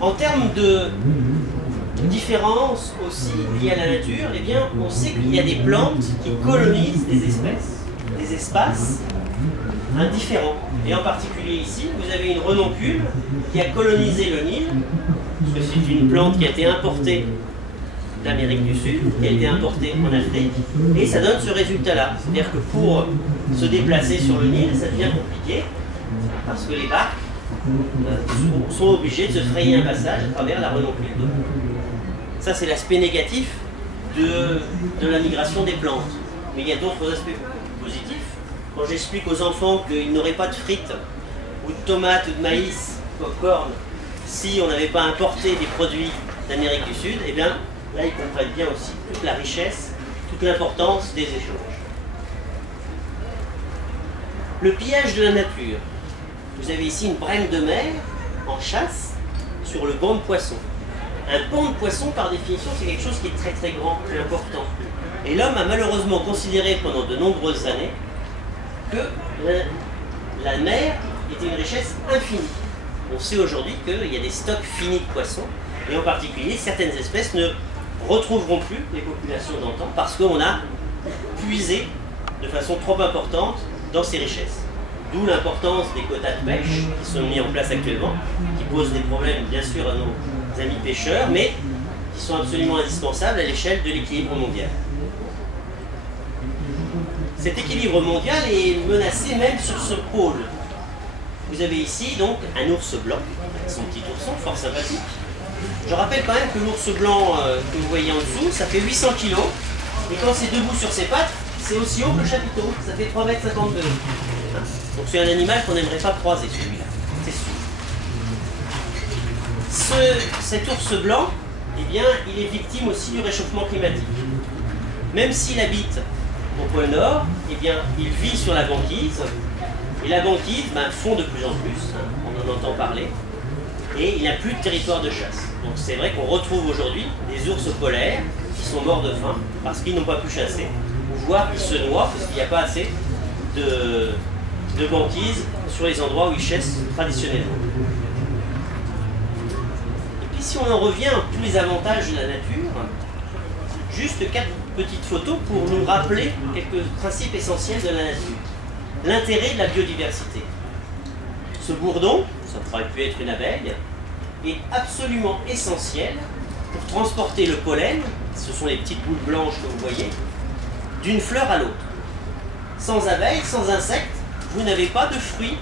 En termes de différence aussi liée à la nature, eh bien, on sait qu'il y a des plantes qui colonisent des espèces, des espaces indifférents. Et en particulier ici, vous avez une renoncule qui a colonisé le Nil, parce que c'est une plante qui a été importée d'Amérique du Sud, qui a été importée en Afrique, et ça donne ce résultat-là. C'est-à-dire que pour se déplacer sur le Nil, ça devient compliqué, parce que les barques sont obligés de se frayer un passage à travers la renoncule d'eau. Ça, c'est l'aspect négatif de la migration des plantes. Mais il y a d'autres aspects positifs. Quand j'explique aux enfants qu'ils n'auraient pas de frites, ou de tomates, ou de maïs, popcorn, si on n'avait pas importé des produits d'Amérique du Sud, eh bien, là, ils comprennent bien aussi toute la richesse, toute l'importance des échanges. Le pillage de la nature. Vous avez ici une brème de mer en chasse sur le banc de poissons. Un banc de poissons, par définition, c'est quelque chose qui est très très grand et important. Et l'homme a malheureusement considéré pendant de nombreuses années que la mer était une richesse infinie. On sait aujourd'hui qu'il y a des stocks finis de poissons, et en particulier, certaines espèces ne retrouveront plus les populations d'antan parce qu'on a puisé de façon trop importante dans ces richesses. D'où l'importance des quotas de pêche qui sont mis en place actuellement, qui posent des problèmes bien sûr à nos amis pêcheurs, mais qui sont absolument indispensables à l'échelle de l'équilibre mondial. Cet équilibre mondial est menacé même sur ce pôle. Vous avez ici donc un ours blanc, avec son petit ourson fort sympathique. Je rappelle quand même que l'ours blanc que vous voyez en dessous, ça fait 800 kg, et quand c'est debout sur ses pattes, c'est aussi haut que le chapiteau, ça fait 3,52 m. Donc c'est un animal qu'on n'aimerait pas croiser, celui-là, c'est sûr. Cet ours blanc, eh bien, il est victime aussi du réchauffement climatique. Même s'il habite au pôle Nord, eh bien, il vit sur la banquise, et la banquise fond de plus en plus, on en entend parler, et il n'y a plus de territoire de chasse. Donc c'est vrai qu'on retrouve aujourd'hui des ours polaires qui sont morts de faim parce qu'ils n'ont pas pu chasser, ou voire qu'ils se noient parce qu'il n'y a pas assez de banquise sur les endroits où ils chassent traditionnellement. Et puis si on en revient à tous les avantages de la nature, juste 4 petites photos pour nous rappeler quelques principes essentiels de la nature. L'intérêt de la biodiversité. Ce bourdon, ça aurait pu être une abeille, est absolument essentiel pour transporter le pollen, ce sont les petites boules blanches que vous voyez, d'une fleur à l'autre. Sans abeilles, sans insectes, vous n'avez pas de fruits,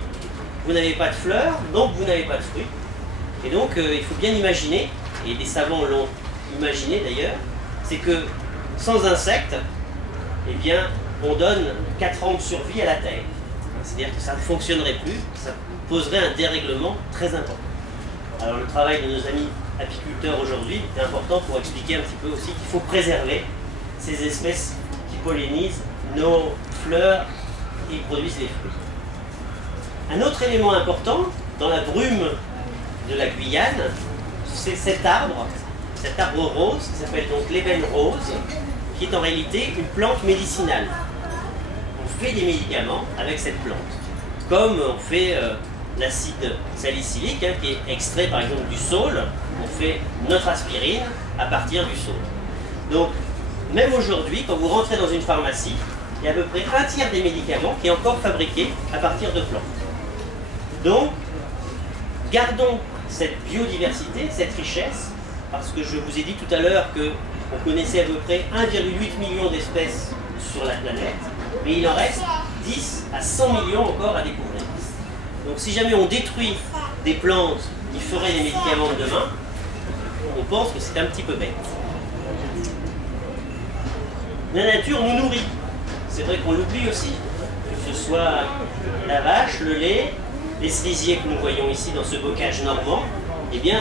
vous n'avez pas de fleurs, donc vous n'avez pas de fruits. Et donc il faut bien imaginer, et des savants l'ont imaginé d'ailleurs, c'est que sans insectes, eh bien, on donne 4 ans de survie à la Terre. C'est-à-dire que ça ne fonctionnerait plus, ça poserait un dérèglement très important. Alors le travail de nos amis apiculteurs aujourd'hui est important pour expliquer un petit peu aussi qu'il faut préserver ces espèces qui pollinisent nos fleurs et produisent les fruits. Un autre élément important dans la brume de la Guyane, c'est cet arbre rose qui s'appelle donc l'ébène rose, qui est en réalité une plante médicinale. On fait des médicaments avec cette plante, comme on fait l'acide salicylique, qui est extrait par exemple du saule, on fait notre aspirine à partir du saule. Donc, même aujourd'hui, quand vous rentrez dans une pharmacie, il y a à peu près un tiers des médicaments qui est encore fabriqué à partir de plantes. Donc, gardons cette biodiversité, cette richesse, parce que je vous ai dit tout à l'heure qu'on connaissait à peu près 1,8 million d'espèces sur la planète, mais il en reste 10 à 100 millions encore à découvrir. Donc si jamais on détruit des plantes qui feraient les médicaments de demain, on pense que c'est un petit peu bête. La nature nous nourrit. C'est vrai qu'on l'oublie aussi, que ce soit la vache, le lait, les cerisiers que nous voyons ici dans ce bocage normand, eh bien,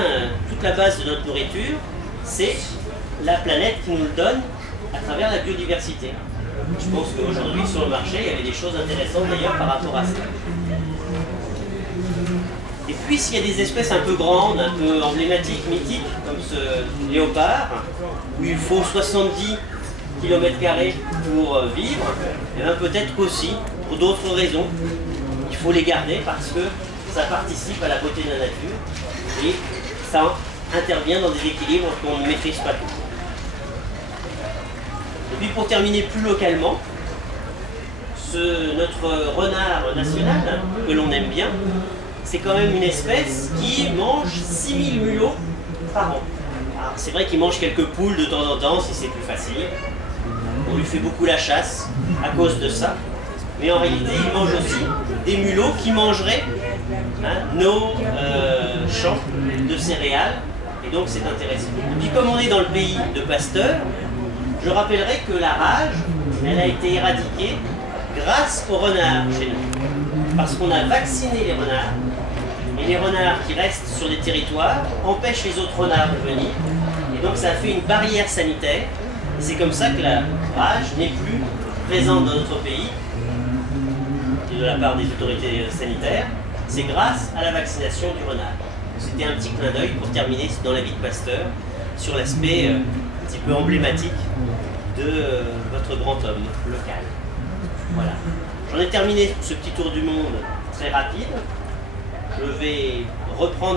toute la base de notre nourriture, c'est la planète qui nous le donne à travers la biodiversité. Je pense qu'aujourd'hui, sur le marché, il y avait des choses intéressantes d'ailleurs par rapport à ça. Et puis, s'il y a des espèces un peu grandes, un peu emblématiques, mythiques, comme ce léopard, où il faut 70 km² pour vivre, et bien peut-être qu'aussi, pour d'autres raisons, il faut les garder parce que ça participe à la beauté de la nature et ça intervient dans des équilibres qu'on ne maîtrise pas tout. Et puis pour terminer plus localement, notre renard national, que l'on aime bien, c'est quand même une espèce qui mange 6000 mulots par an. C'est vrai qu'il mange quelques poules de temps en temps si c'est plus facile. On lui fait beaucoup la chasse à cause de ça. Mais en réalité, il mange aussi des mulots qui mangeraient nos champs de céréales. Et donc c'est intéressant. Et puis comme on est dans le pays de Pasteur, je rappellerai que la rage, elle a été éradiquée grâce aux renards chez nous. Parce qu'on a vacciné les renards. Et les renards qui restent sur des territoires empêchent les autres renards de venir. Et donc ça a fait une barrière sanitaire. Et c'est comme ça que la rage n'est plus présente dans notre pays, et de la part des autorités sanitaires. C'est grâce à la vaccination du renard. C'était un petit clin d'œil pour terminer dans la vie de Pasteur sur l'aspect un petit peu emblématique de votre grand homme local. Voilà. J'en ai terminé ce petit tour du monde très rapide. Je vais reprendre